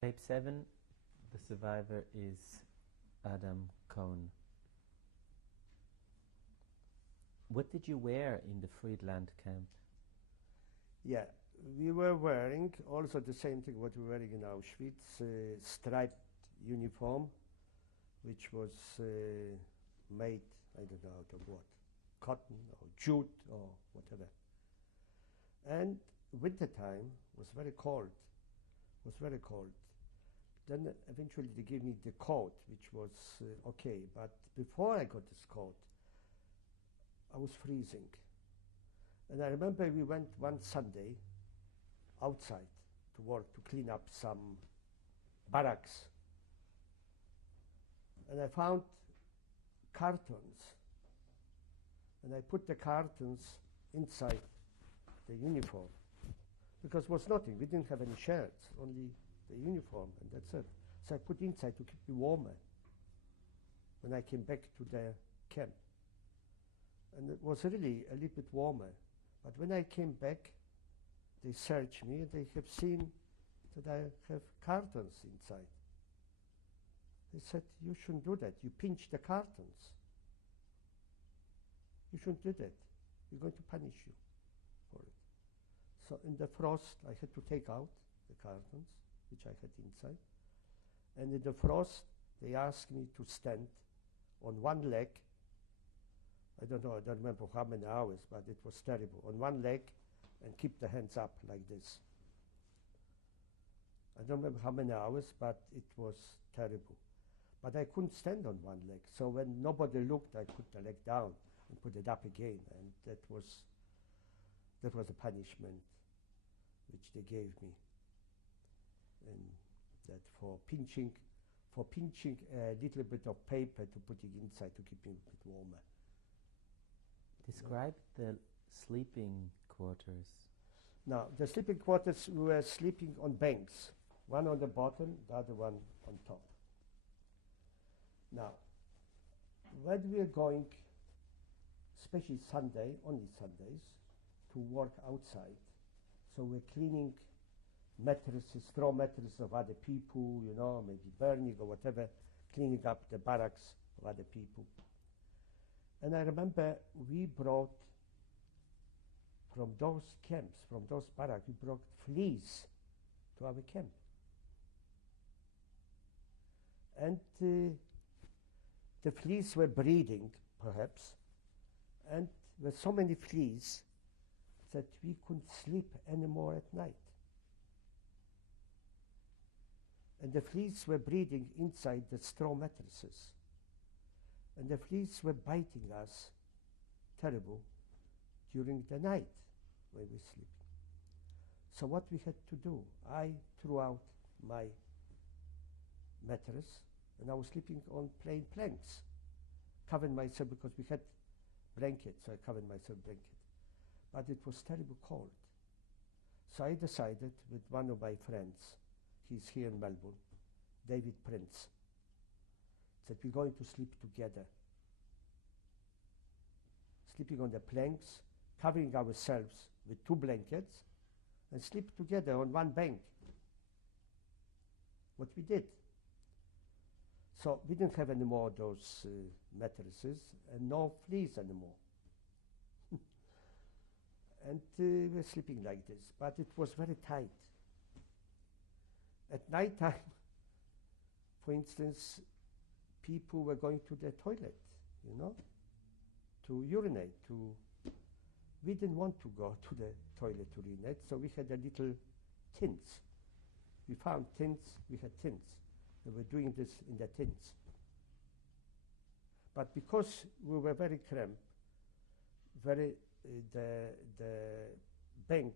Tape 7, the survivor is Adam Kohn. What did you wear in the Friedland camp? Yeah, we were wearing also the same thing what we were wearing in Auschwitz, striped uniform, which was made, I don't know out of what, cotton or jute or whatever. And winter time was very cold, Then eventually they gave me the coat, which was okay. But before I got this coat, I was freezing. And I remember we went one Sunday outside to work to clean up some barracks. And I found cartons. And I put the cartons inside the uniform. Because it was nothing. We didn't have any shirts, only the uniform, and that's it. So I put inside to keep me warmer when I came back to the camp. And it was really a little bit warmer. But when I came back, they searched me, and they have seen that I have cartons inside. They said, "You shouldn't do that. You pinch the cartons. You shouldn't do that. We're going to punish you for it." So in the frost, I had to take out the cartons, which I had inside. And in the frost, they asked me to stand on one leg. I don't know, I don't remember how many hours, but it was terrible. On one leg and keep the hands up like this. I don't remember how many hours, but it was terrible. But I couldn't stand on one leg. So when nobody looked, I put the leg down and put it up again. And that was the punishment which they gave me. And that for pinching a little bit of paper to put it inside to keep it a bit warmer. Describe the sleeping quarters. Now, the sleeping quarters, we were sleeping on banks. One on the bottom, the other one on top. Now, when we are going, especially Sunday, only Sundays, to work outside, so we're cleaning mattresses, straw mattresses of other people, you know, maybe burning or whatever, cleaning up the barracks of other people. And I remember we brought from those camps, from those barracks, we brought fleas to our camp. And the fleas were breeding, perhaps, and there were so many fleas that we couldn't sleep anymore at night. And the fleas were breeding inside the straw mattresses. And the fleas were biting us terrible during the night when we were sleeping. So what we had to do, I threw out my mattress and I was sleeping on plain planks, covered myself because we had blankets, so I covered myself in blanket. But it was terribly cold. So I decided with one of my friends, he's here in Melbourne, David Prince, that we're going to sleep together. Sleeping on the planks, covering ourselves with two blankets, and sleep together on one bank. What we did. So we didn't have any more of those mattresses and no fleas anymore. And we were sleeping like this, but it was very tight. At night time, for instance, people were going to the toilet, you know, to urinate. We didn't want to go to the toilet to urinate, so we had a little tins. We found tins, we had tins. We were doing this in the tins. But because we were very cramped, the bank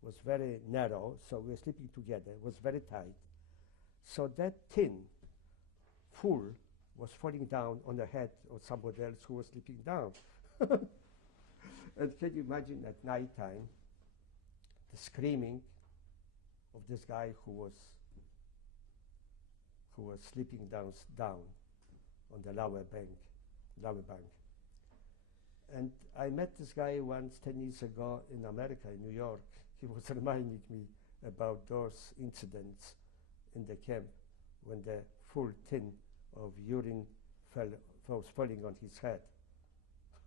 was very narrow, so we were sleeping together. It was very tight. So that tin full was falling down on the head of somebody else who was sleeping down. And can you imagine at night time the screaming of this guy who was sleeping down on the lower bank. And I met this guy once 10 years ago in America, in New York. He was reminding me about those incidents in the camp when the full tin of urine was falling on his head.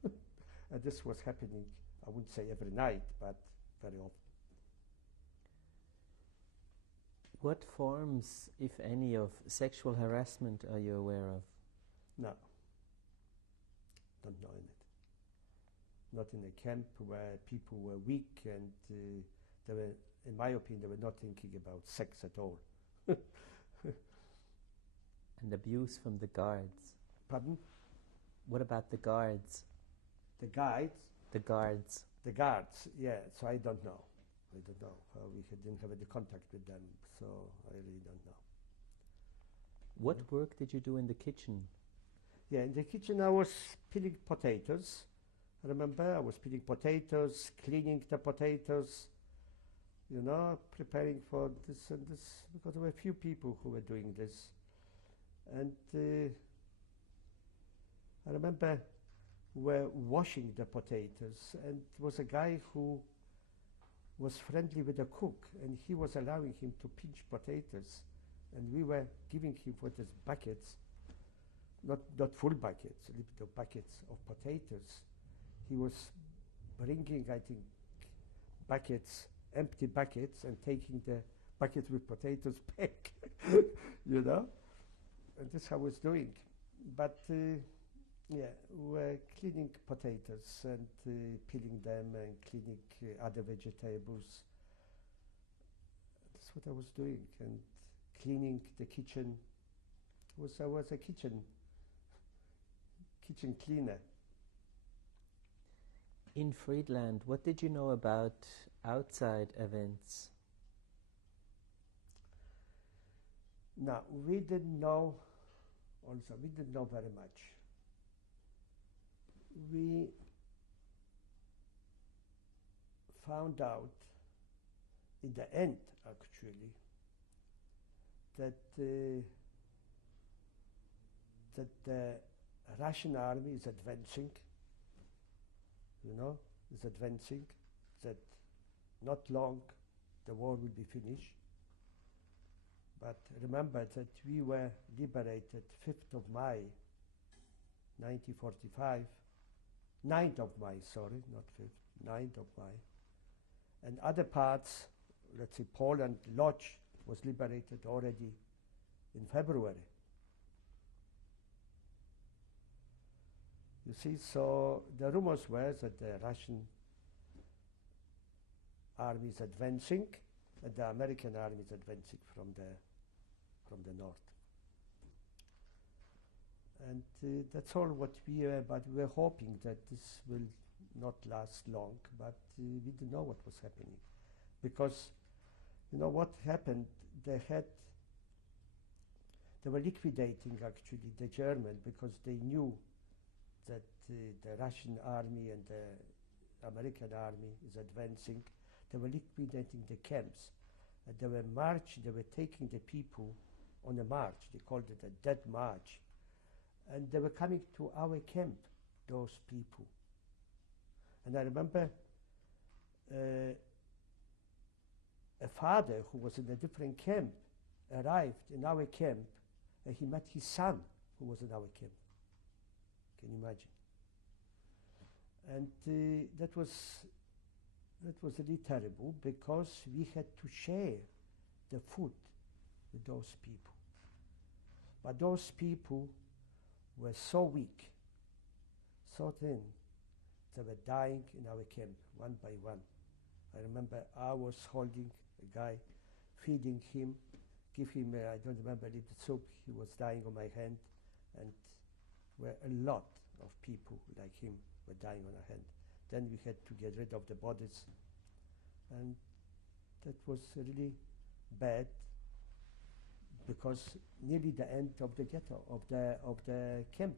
And this was happening, I wouldn't say every night, but very often. What forms, if any, of sexual harassment are you aware of? No, don't know in it. Not in a camp where people were weak and they were, in my opinion, they were not thinking about sex at all. And abuse from the guards? Pardon? What about the guards? The guides? The guards. The guards, yeah, so I don't know. I don't know. Didn't have any contact with them, so I really don't know. What work did you do in the kitchen? Yeah, in the kitchen I was peeling potatoes. I remember I was peeling potatoes, cleaning the potatoes, you know, preparing for this and this, because there were a few people who were doing this. And I remember we were washing the potatoes, and there was a guy who was friendly with the cook, and he was allowing him to pinch potatoes, and we were giving him with his buckets, not full buckets, a little bit of buckets of potatoes. He was bringing, I think, buckets, empty buckets, and taking the buckets with potatoes back, you know? And this I was doing. But yeah, we were cleaning potatoes and peeling them and cleaning other vegetables. That's what I was doing, and cleaning the kitchen. I was a kitchen cleaner. In Friedland, what did you know about outside events? No, we didn't know very much. We found out in the end, actually, that the Russian army is advancing, you know, is advancing, that not long the war will be finished. But remember that we were liberated 5th of May, 1945, 9th of May, sorry, not 5th, 9th of May. And other parts, let's say Poland, Lodz was liberated already in February. You see, so the rumors were that the Russian army is advancing and the American army is advancing from the north. And that's all what we were, but we were hoping that this will not last long, but we didn't know what was happening. Because, you know, what happened, they were liquidating actually the German, because they knew that the Russian army and the American army is advancing. They were liquidating the camps. And they were taking the people on a march. They called it a dead march. And they were coming to our camp, those people. And I remember a father who was in a different camp arrived in our camp, and he met his son who was in our camp. Can you imagine? And that was really terrible, because we had to share the food with those people. But those people were so weak, so thin, they were dying in our camp, one by one. I remember I was holding a guy, feeding him, give him, I don't remember, a little soup. He was dying on my hand, and were a lot of people like him were dying on our hand. Then we had to get rid of the bodies, and that was really bad, because nearly the end of the ghetto, of the camp.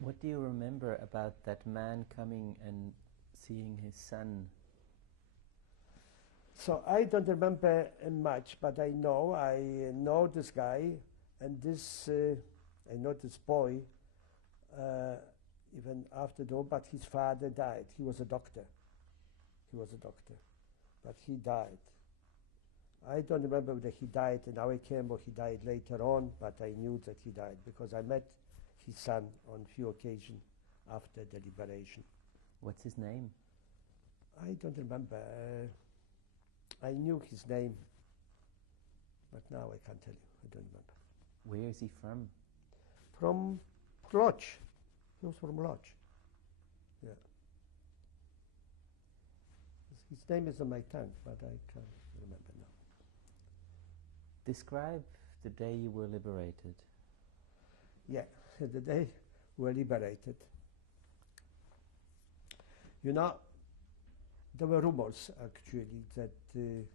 What do you remember about that man coming and seeing his son? So I don't remember much, but I know this guy, and this I know this boy even after the war, but his father died. He was a doctor. But he died I don't remember whether he died in our camp or he died later on, but I knew that he died because I met his son on few occasions after the liberation. What's his name? I don't remember. I knew his name, but now I can't tell you. I don't remember. Where is he from? From Lodge. He was from Lodge. Yeah. His name is on my tongue, but I can't remember now. Describe the day you were liberated. Yeah, the day we were liberated. You know, there were rumors actually that the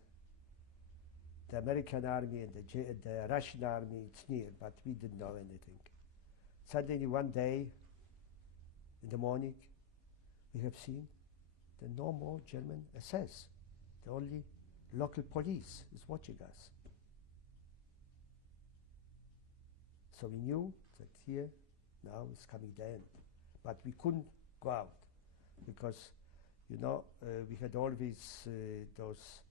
American army and the Russian army is near, but we didn't know anything. Suddenly one day in the morning we have seen that no more German SS. The only local police is watching us. So we knew that here now is coming the end. But we couldn't go out because, you know, we had always those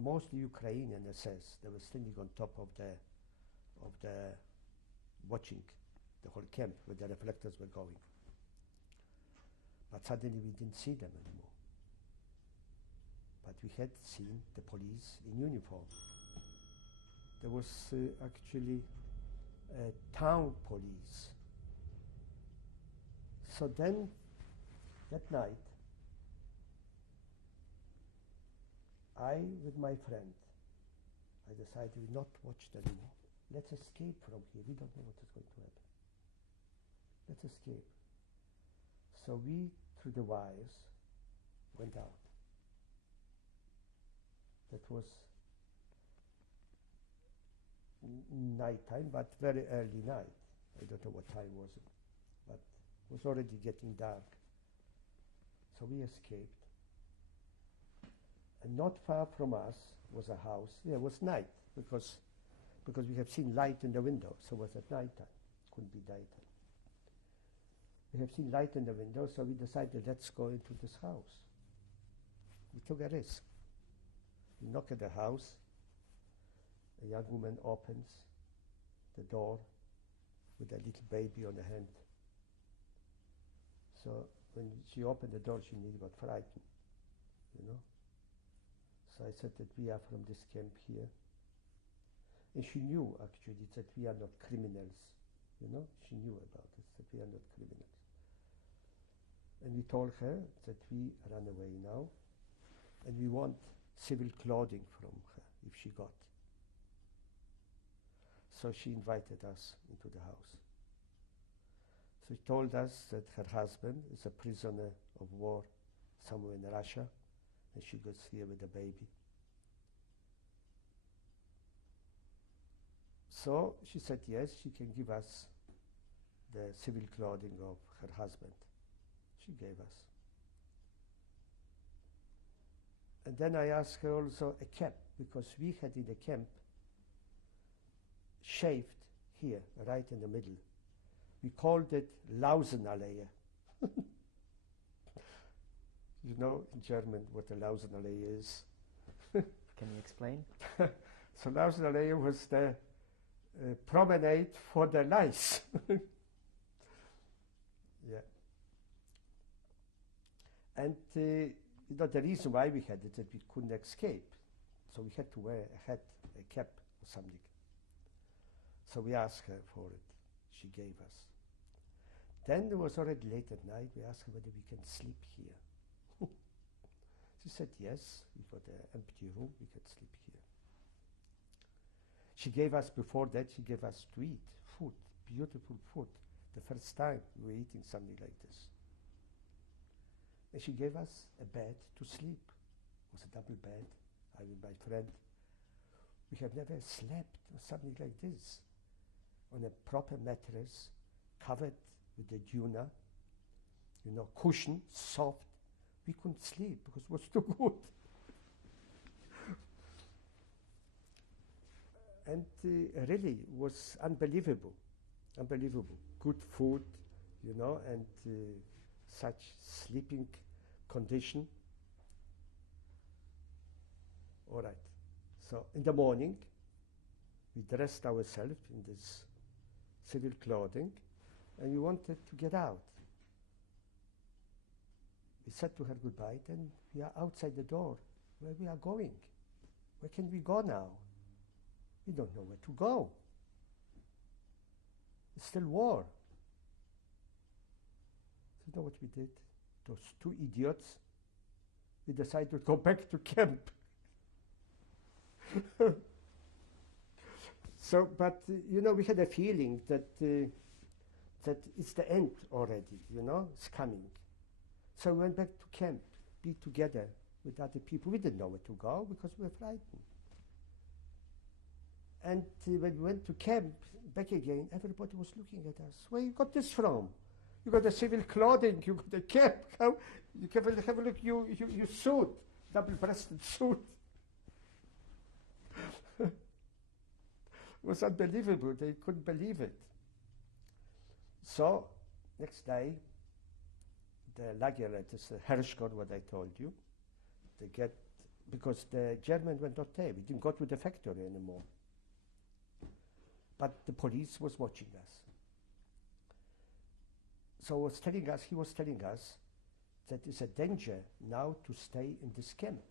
mostly Ukrainian SS. They were standing on top of the watching the whole camp where the reflectors were going. But suddenly we didn't see them anymore. But we had seen the police in uniform. There was actually town police. So then, that night, I, with my friend, I decided we not watch it anymore. Let's escape from here. We don't know what is going to happen. Let's escape. So we, through the wires, went out. That was nighttime, but very early night. I don't know what time was it, but it was already getting dark. So we escaped. And not far from us was a house. Yeah, it was night because we have seen light in the window, so it was at night time. Couldn't be daytime. We have seen light in the window, so we decided let's go into this house. We took a risk. We knock at the house. A young woman opens the door with a little baby on the hand. So when she opened the door, she nearly got frightened, you know. So I said that we are from this camp here. And she knew actually that we are not criminals, you know. She knew about it, that we are not criminals. And we told her that we run away now and we want civil clothing from her if she got. So she invited us into the house. So she told us that her husband is a prisoner of war somewhere in Russia, and she goes here with a baby. So she said yes, she can give us the civil clothing of her husband. She gave us. And then I asked her also a cap, because we had in the camp shaved here, right in the middle. We called it Lausenallee. You know in German what a Lausenallee is? Can you explain? So Lausenallee was the promenade for the lice. Yeah. And you know, the reason why we had it that we couldn't escape. So we had to wear a hat, a cap or something. So we asked her for it. She gave us. Then it was already late at night. We asked her whether we can sleep here. She said yes. We got an empty room. We could sleep here. She gave us, before that, she gave us to eat food, beautiful food. The first time we were eating something like this. And she gave us a bed to sleep. It was a double bed. I with my friend. We have never slept on something like this. On a proper mattress, covered with the duna, you know, cushion, soft. We couldn't sleep because it was too good. And really was unbelievable, unbelievable. Good food, you know, and such sleeping condition. All right. So in the morning, we dressed ourselves in this civil clothing, and we wanted to get out. We said to her goodbye, then we are outside the door. Where we are going? Where can we go now? We don't know where to go. It's still war. So you know what we did? Those two idiots, we decided to go back to camp. So, but you know, we had a feeling that that it's the end already. You know, it's coming. So we went back to camp, be together with other people. We didn't know where to go because we were frightened. And when we went to camp, back again, everybody was looking at us. Where you got this from? You got the civil clothing, you got the cap. How? You have a look, you suit, double-breasted suit. It was unbelievable. They couldn't believe it. So, next day, the Lagerleiters, the Herrschgott, what I told you, they get, because the Germans were not there. We didn't go to the factory anymore. But the police was watching us. So he was telling us that it's a danger now to stay in this camp.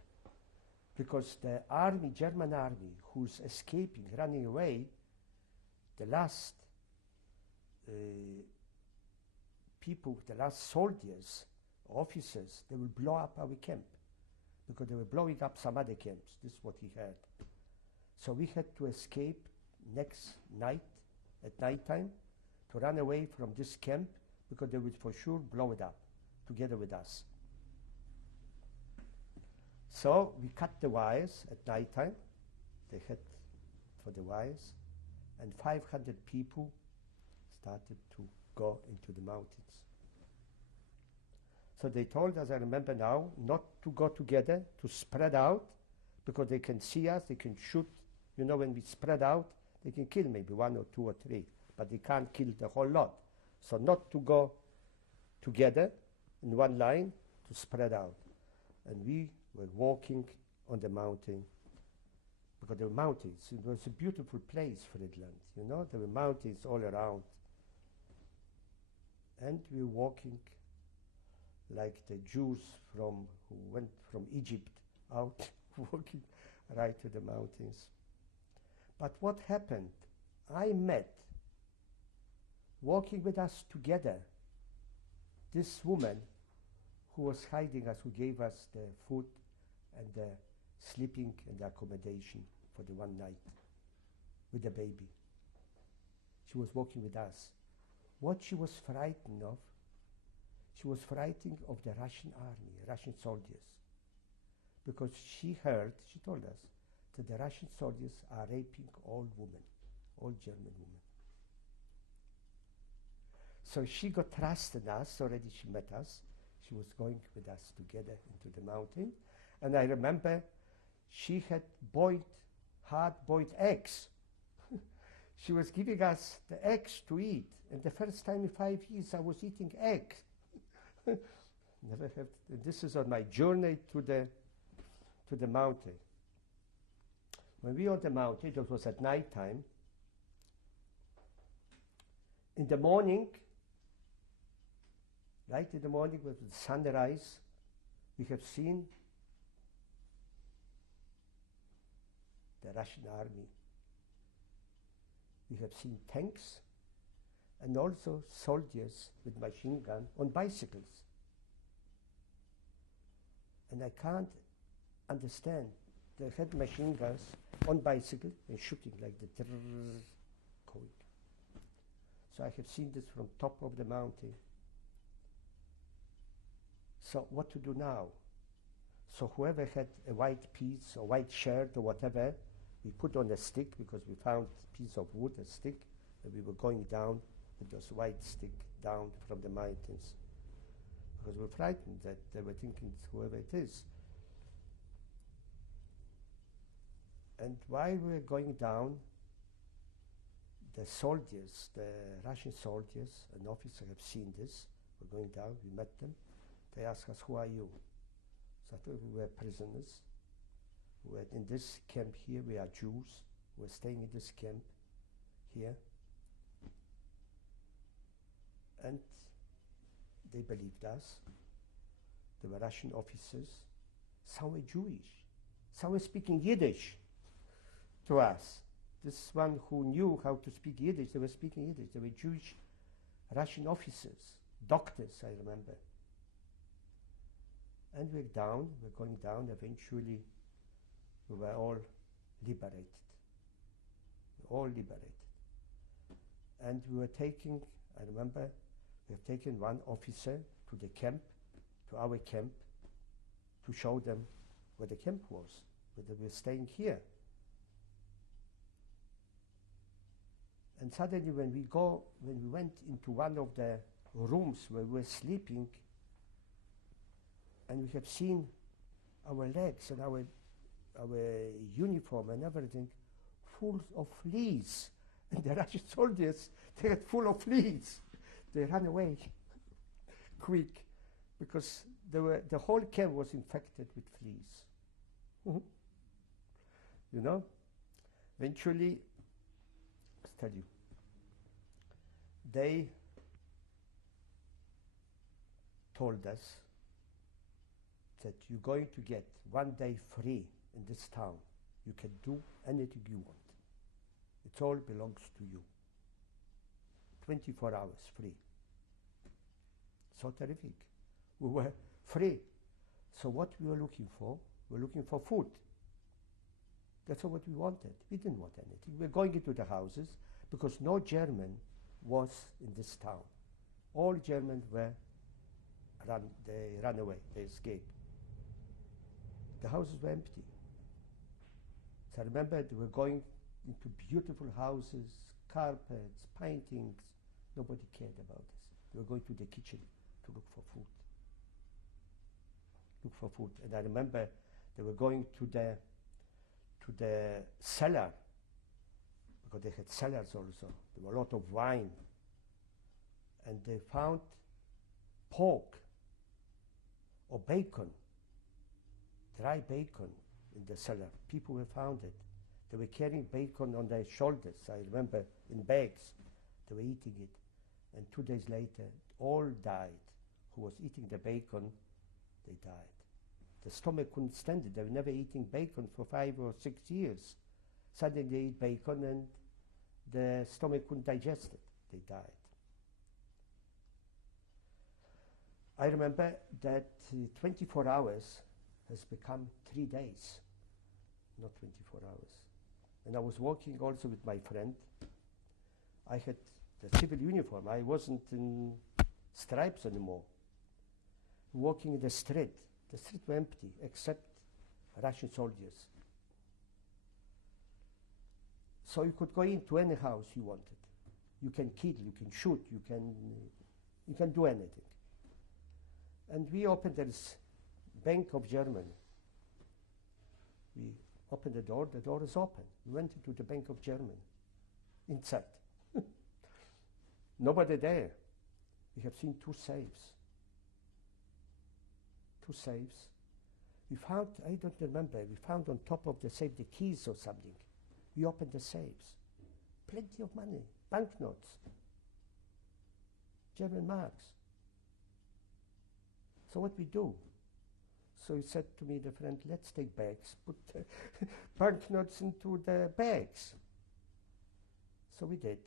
Because the army, German army, who's escaping, running away, the last people, the last soldiers, officers, they will blow up our camp. Because they were blowing up some other camps. This is what he heard. So we had to escape next night, at nighttime, to run away from this camp, because they would for sure blow it up, together with us. So we cut the wires at nighttime. They had for the wires, and 500 people started to go into the mountains. So they told us, I remember now, not to go together, to spread out, because they can see us, they can shoot. You know, when we spread out, they can kill maybe one or two or three, but they can't kill the whole lot. So not to go together in one line, to spread out. And we were walking on the mountain, because there were mountains. It was a beautiful place, Friedland, you know, there were mountains all around. And we were walking like the Jews who went from Egypt out, walking right to the mountains. But what happened? I met, walking with us together, this woman who was hiding us, who gave us the food and the sleeping and the accommodation for the one night with the baby. She was walking with us. What she was frightened of, she was frightened of the Russian army, Russian soldiers. Because she heard, she told us, that the Russian soldiers are raping all women, all German women. So she got trust in us, already she met us. She was going with us together into the mountain. And I remember she had hard-boiled eggs. She was giving us the eggs to eat. And the first time in 5 years I was eating eggs. Never have. This is on my journey to the mountain. When we were on the mountain, it was at night time. In the morning, right in the morning with the sunrise, we have seen the Russian army. We have seen tanks and also soldiers with machine gun on bicycles. And I can't understand. They had machine guns on bicycle and shooting like the going. So I have seen this from top of the mountain. So what to do now? So whoever had a white piece or white shirt or whatever, we put on a stick, because we found a piece of wood, a stick, and we were going down with this white stick down from the mountains. Because we were frightened that they were thinking it's whoever it is. And while we were going down, the soldiers, the Russian soldiers, an officer have seen this. We're going down, we met them. They asked us, who are you? So I thought we were prisoners. who were in this camp here. We are Jews. We're staying in this camp here. And they believed us. They were Russian officers. Some were Jewish. Some were speaking Yiddish to us. This one who knew how to speak Yiddish, they were speaking Yiddish. They were Jewish Russian officers, doctors, I remember. And we're going down. Eventually, we were all liberated. All liberated. And we were taking, I remember, we have taken one officer to the camp, to our camp, to show them where the camp was, whether we were staying here. And suddenly when we went into one of the rooms where we were sleeping, and we have seen our legs and our uniform and everything full of fleas. And the Russian soldiers, they had full of fleas. They ran away quick because the whole camp was infected with fleas. You know? Eventually, I'll tell you, they told us that you're going to get 1 day free in this town. You can do anything you want. It all belongs to you. 24 hours free. So terrific. We were free. So what we were looking for? We were looking for food. That's all what we wanted. We didn't want anything. We were going into the houses because no German was in this town. All Germans they ran away, they escaped. The houses were empty. So I remember they were going into beautiful houses, carpets, paintings. Nobody cared about this. They were going to the kitchen to look for food. Look for food. And I remember they were going to the cellar, because they had cellars also. There were a lot of wine. And they found pork or bacon, dry bacon in the cellar. People have found it. They were carrying bacon on their shoulders, I remember, in bags. They were eating it. And 2 days later, all died. Who was eating the bacon, they died. The stomach couldn't stand it. They were never eating bacon for 5 or 6 years. Suddenly they ate bacon and the stomach couldn't digest it. They died. I remember that 24 hours has become 3 days, not 24 hours. And I was walking also with my friend. I had the civil uniform. I wasn't in stripes anymore. Walking in the street. The streets were empty, except Russian soldiers. So you could go into any house you wanted. You can kill, you can shoot, you can do anything. And we opened this Bank of Germany. We opened the door is open. We went into the Bank of Germany, inside. Nobody there. We have seen 2 safes. 2 safes. We found, I don't remember, we found on top of the safe the keys or something. We opened the safes. Plenty of money, banknotes, German marks. So what we do? So he said to me, the friend, let's take bags, put banknotes into the bags. So we did.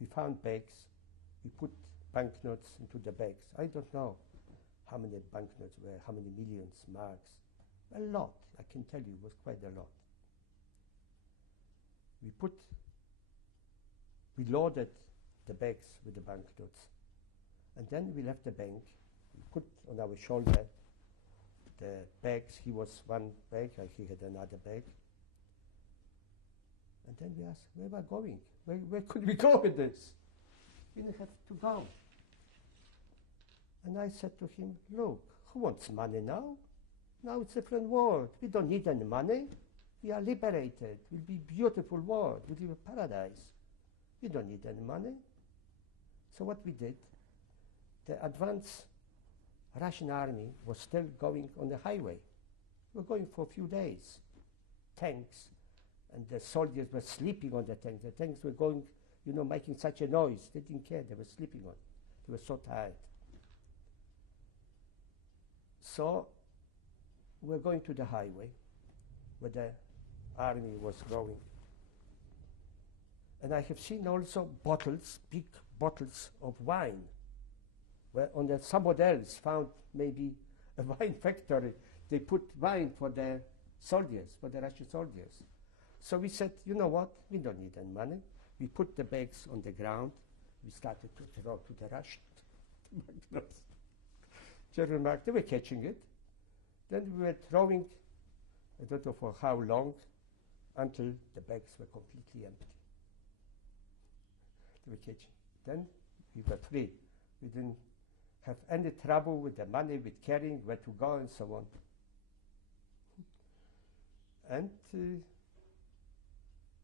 We found bags, we put banknotes into the bags. I don't know how many banknotes were, how many millions, marks. A lot, I can tell you, it was quite a lot. We loaded the bags with the banknotes. And then we left the bank. We put on our shoulder the bags. He was one bag, he had another bag. And then we asked, where were we going? Where could we go with this? We didn't have to go. And I said to him, look, who wants money now? Now it's a different world. We don't need any money. We are liberated. It will be a beautiful world. It will be a paradise. We don't need any money. So what we did, the advanced Russian army was still going on the highway. We're going for a few days. Tanks, and the soldiers were sleeping on the tanks. The tanks were going, you know, making such a noise. They didn't care. They were sleeping on. They were so tired. So we're going to the highway where the army was going. And I have seen also bottles, big bottles of wine, where somebody else found maybe a wine factory. They put wine for the soldiers, for the Russian soldiers. So we said, you know what, we don't need any money. We put the bags on the ground. We started to throw to the Russians. German mark, they were catching it. Then we were throwing, I don't know for how long, until the bags were completely empty. They were catching. Then we were free. We didn't have any trouble with the money, with carrying, where to go, and so on. And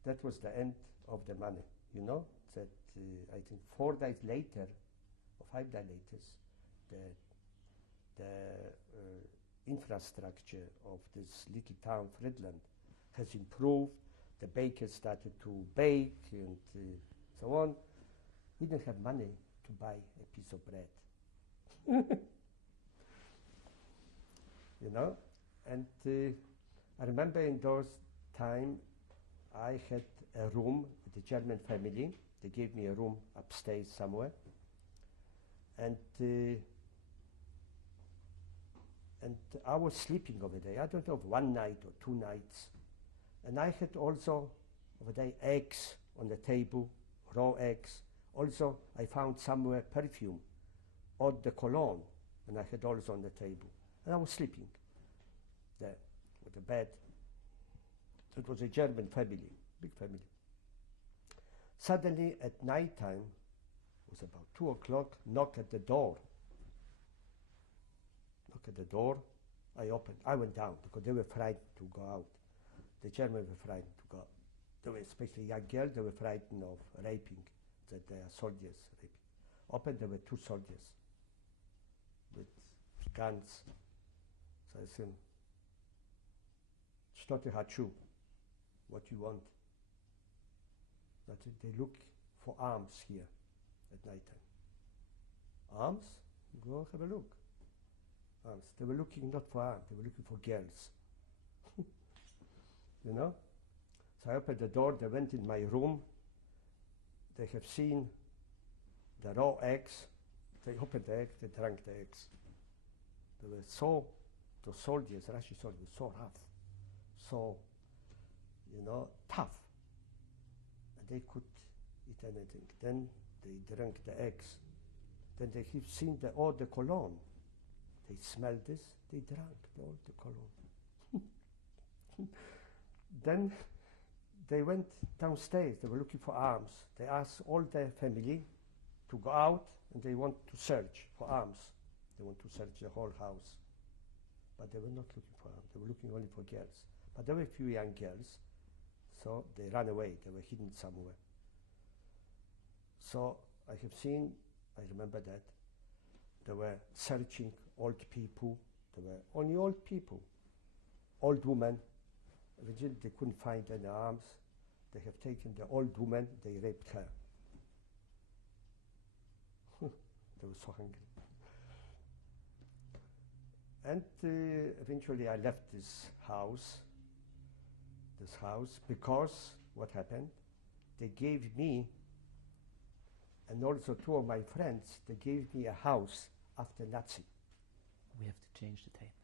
that was the end of the money. You know, that I think 4 days later, or 5 days later, the infrastructure of this little town, Friedland, has improved. The bakers started to bake and so on. We didn't have money to buy a piece of bread. You know, and I remember in those time I had a room with a German family. They gave me a room upstairs somewhere, and I was sleeping over there. I don't know, 1 night or 2 nights, and I had also over there eggs on the table, raw eggs. Also, I found somewhere perfume, eau de cologne, and I had also on the table. And I was sleeping there with a bed. It was a German family, big family. Suddenly, at night time, it was about 2 o'clock, knock at the door. Knock at the door. I opened. I went down because they were frightened to go out. The Germans were frightened to go. They were, especially young girls, they were frightened of raping, that they are soldiers raping. Opened, there were 2 soldiers with guns. So I said, "Что ты хочу? What you want?" But they look for arms here at night time. Arms? Go have a look. Arms. They were looking not for arms, they were looking for girls. You know? So I opened the door, they went in my room. They have seen the raw eggs. They opened the eggs, they drank the eggs. They were so, the soldiers, Russian soldiers, so rough, so, you know, tough. And they could eat anything. Then they drank the eggs. Then they have seen the eau de cologne. They smelled this, they drank the eau de cologne. Then they went downstairs, they were looking for arms. They asked all their family to go out, and they want to search for arms. They want to search the whole house. But they were not looking for arms, they were looking only for girls. But there were a few young girls, so they ran away, they were hidden somewhere. So I have seen, I remember that, they were searching old people, there were only old people, old women. Eventually they couldn't find any arms. They have taken the old woman, they raped her. They were so hungry. And eventually I left this house, because what happened, they gave me, and also 2 of my friends, they gave me a house after Nazi. We have to change the tape.